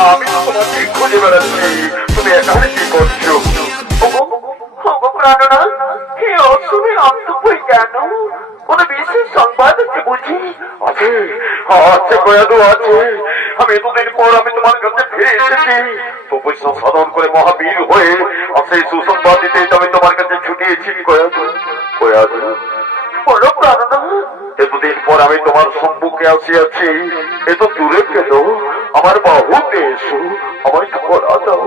আমি তো তোমাকে খুঁজে বেড়াচ্ছি, তুমি এখানে কি করছো? আছে আছে কয়াদু আছে। আমি এতদিন পর আমি তোমার কাছে ফিরে এসেছি, তপস্যা সাধন করে মহাবীর হয়ে সেই সুসংবাদ দিতে আমি তোমার কাছে ছুটিয়েছি কয়াদু। কয়াদু বলো প্রাণনাথ, এতদিন পর আমি তোমার সম্মুখে আসিয়াছি, এত দূরে কেন? আমার বাহুতে এসো, আমার ধরা দাও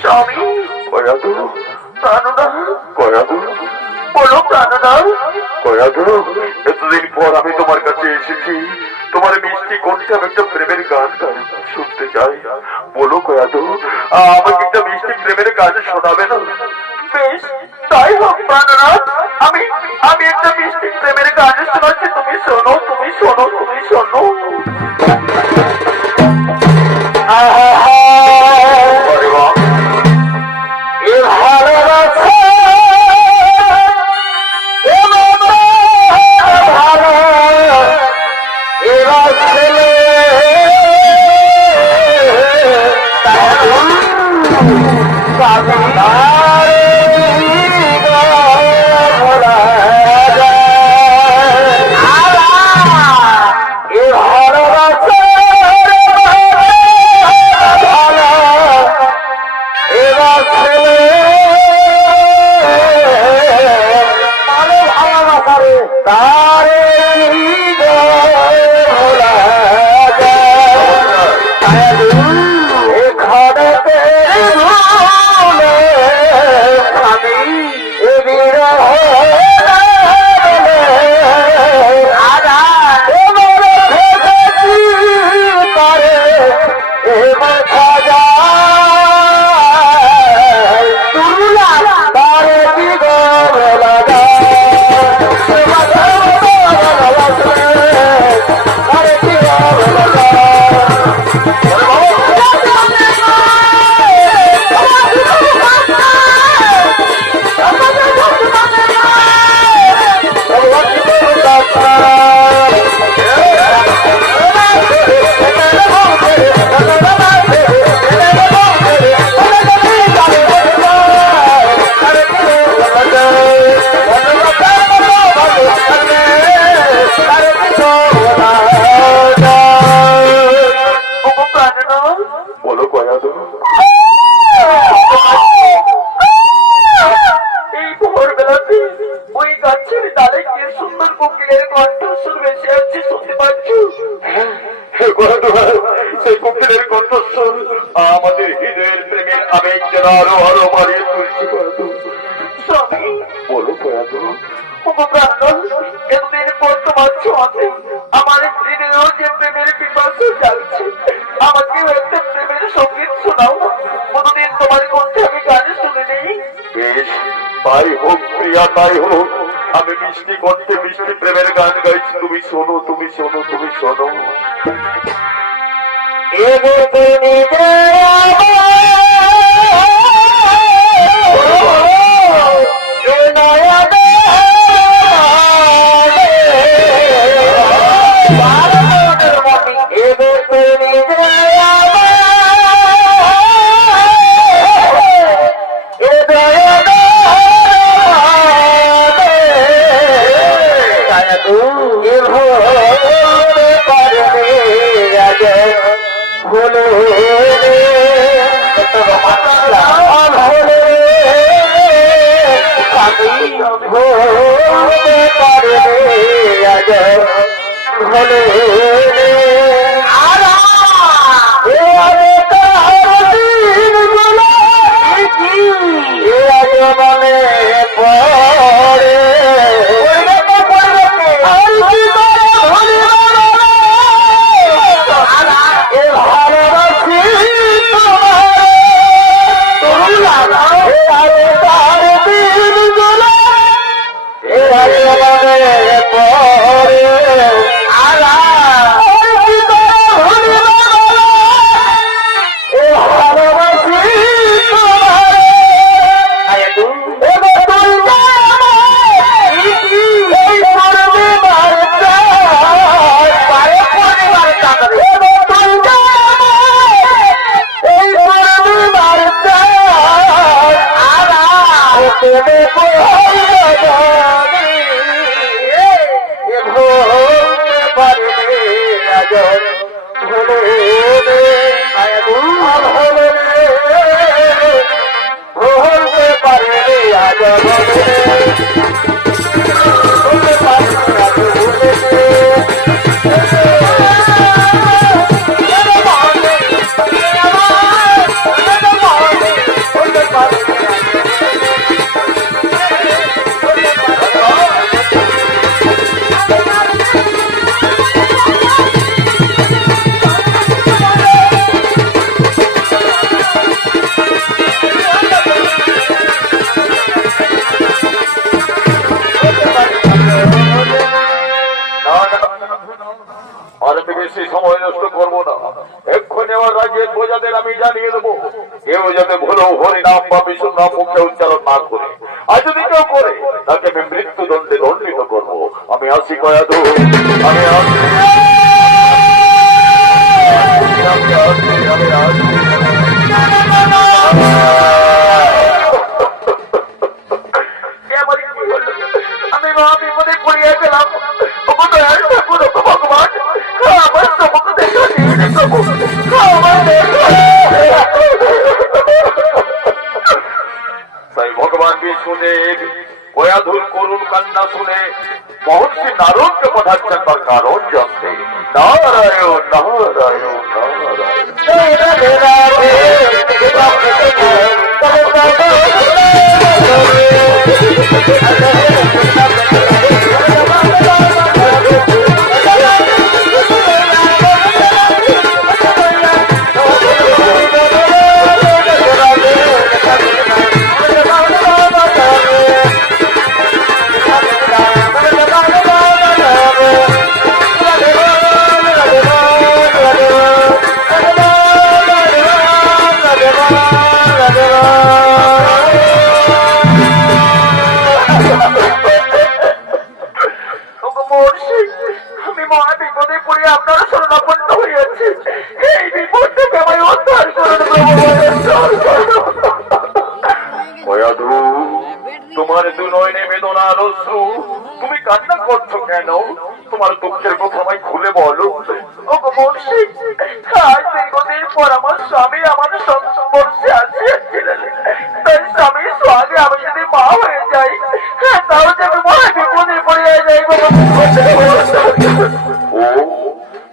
স্বামী। কয়াদু প্রাণনাথ, কয়াদু বলো প্রাণনাথ। কয়াদু এতদিন পর আমি তোমার কাছে এসেছি, তোমার মিষ্টি কণ্ঠে আমি একটা প্রেমের গান শুনতে চাই। বলো কয়াদু, আমাকে একটা মিষ্টি প্রেমের গান শোনাবে না? বেশ, তাই হোক প্রাণনাথ, আমি আমি একটা মিষ্টি প্রেমের গান শোনাচ্ছি, তুমি শোনো, তুমি শোনো, তুমি শোনো। সেই কোকিলের কণ্ঠস্বর আমাদের হৃদয়ের প্রেমের আবেগ যেন আরো আরো বাড়িয়ে তুলছে। বলো কয়াদু, এতদিন পর তোমার ছোঁয়াতে আমার হৃদয়েও যে প্রেমের পিপাসা জ্বালছে, আমাকেও একটা প্রেমের সঙ্গীত শোনাও। কতদিন তোমার কণ্ঠে আমি গান শুনে নেই। বেশ, তাই হোক প্রিয়া, তাই হোক। আমি মিষ্টি কণ্ঠে মিষ্টি প্রেমের গান গাইছি, তুমি শোনো, তুমি শোনো, তুমি শোনো। বলে কেউ যাতে ভুলেও হরিনাম বা বিষ্ণু নাম মুখে উচ্চারণ না করে, আর যদি কেউ করে তাকে আমি মৃত্যুদণ্ডে দণ্ডিত করবো। আমি আসি কয়াধু, আমি আসি, আমি আসি। আমি মহা বিপদে পড়িয়া গেলাম। ভগবান আমার চমক দেখা দিয়ে প্রভু, তাই ভগবান বিষ্ণুদেব কয়াধুর করুণ কান্না শুনে মহর্ষি নারদকে পাঠাচ্ছেন তার কারণ জানতে। নারায়ণ নারায়ণ আমি মহা বিপদে পড়ে আপনারা শরণাপন্ন হইয়াছি। এই বিপদ থেকে আমায় উদ্ধার করুন প্রভু। তোমার দু নয়নে বেদনার অশ্রু, তুমি কান্না করছো কেন? তোমার দুঃখের কথা আমায় খুলে বলো। আজ দীর্ঘদিন পর আমার স্বামী আমার সংস্পর্শে আসিয়াছিলেন। তাই স্বামী স্বামী আমি যদি মা হয়ে যাই, তাহলে আমি মহা বিপদে পড়িয়া যাইব। ও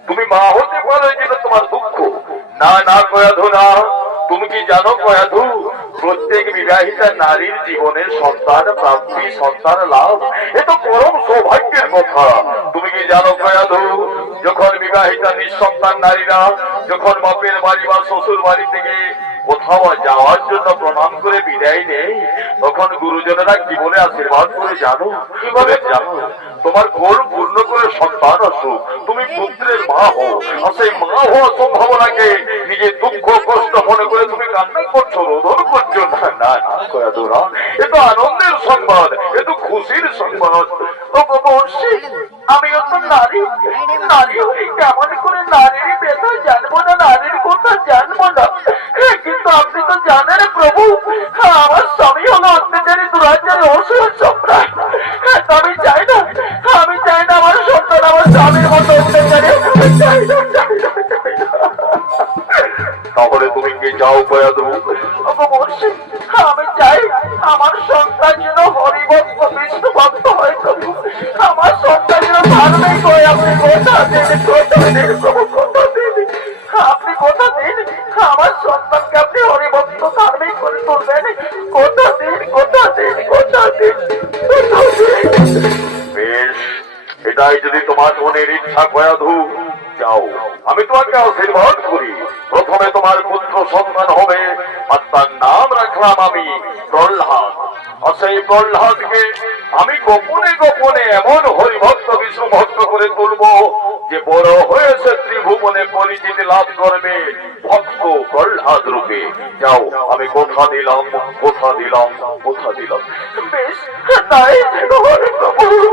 তুমি মা হতে পারো, যেটা তোমার দুঃখ। না না কয়াধু না, তুমি কি জানো কয়াধু, প্রত্যেক বিবাহিতা নারীর জীবনে সন্তান প্রাপ্তি, সন্তান লাভ এ তো পরম সৌভাগ্যের কথা। তুমি কি জানো কয়াধু, যখন বিবাহিতা নিঃসন্তান নারীরা যখন বাপের বাড়ি বা শ্বশুর বাড়ি থেকে কোথাও যাওয়ার জন্য প্রণাম করে বিদায় নেই, তখন গুরুজনেরা কি বলে আশীর্বাদ করে জানো? কি বলে জানো? তোমার গোল পূর্ণ করে সন্তান আসুক, তুমি পুত্রের মা হো। আর সেই মা হওয়া সম্ভাবনাকে নিজের দুঃখ কষ্ট মনে করে তুমি কান্না করছো, রোদন করছো। না না না কয়াধু না, এ তো আনন্দের সংবাদ, এ তো খুশির সংবাদ। আমিও তো নারী, নারী হয়ে কেমন করে নারীর ব্যথা জানবো না, নারীর কথা জানবো না? কিন্তু আপনি তো জানেন প্রভু, আমার স্বামী হলো অত্যাচারী, দুরাচারী, অসুর সম্রাট। আমি চাই না, আমি চাই না আমার সন্তান আমার স্বামীর মতো অত্যাচারী। তাহলে তুমি কি চাও কয়াধু? আমি চাই আমার সন্তান যেন হরিভক্ত বিষ্ণু ভক্ত হয় প্রভু। আমার সন্তান যেন ধার্মিক হয়। আপনি কথা দিন, কথা দিন প্রভু, কথা দিন। আপনি কথা দিন আমার সন্তানকে আপনি হরিভক্ত ধার্মিক করে তুলবেন। কথা দিন, কথা দিন, কথা দিন, কথা দিন। বেশ, এটাই যদি তোমার মনের ইচ্ছা কয়াধু, যাও আমি তোমাকে আশীর্বাদ করি। প্রথমে তোমার পুত্র সন্তান হবে, আর তার নাম রাখলাম আমি প্রহ্লাদ। আর সেই প্রহ্লাদকে আমি গোপনে গোপনে এমন হরিভক্ত বিষ্ণু ভক্ত করে তুলব যে বড় হয়েছে ত্রিভুবনে পরিচিতি লাভ করবে ভক্ত প্রহ্লাদ রূপে। যাও আমি কথা দিলাম, কথা দিলাম, কথা দিলাম। বেশ তাই প্রভু।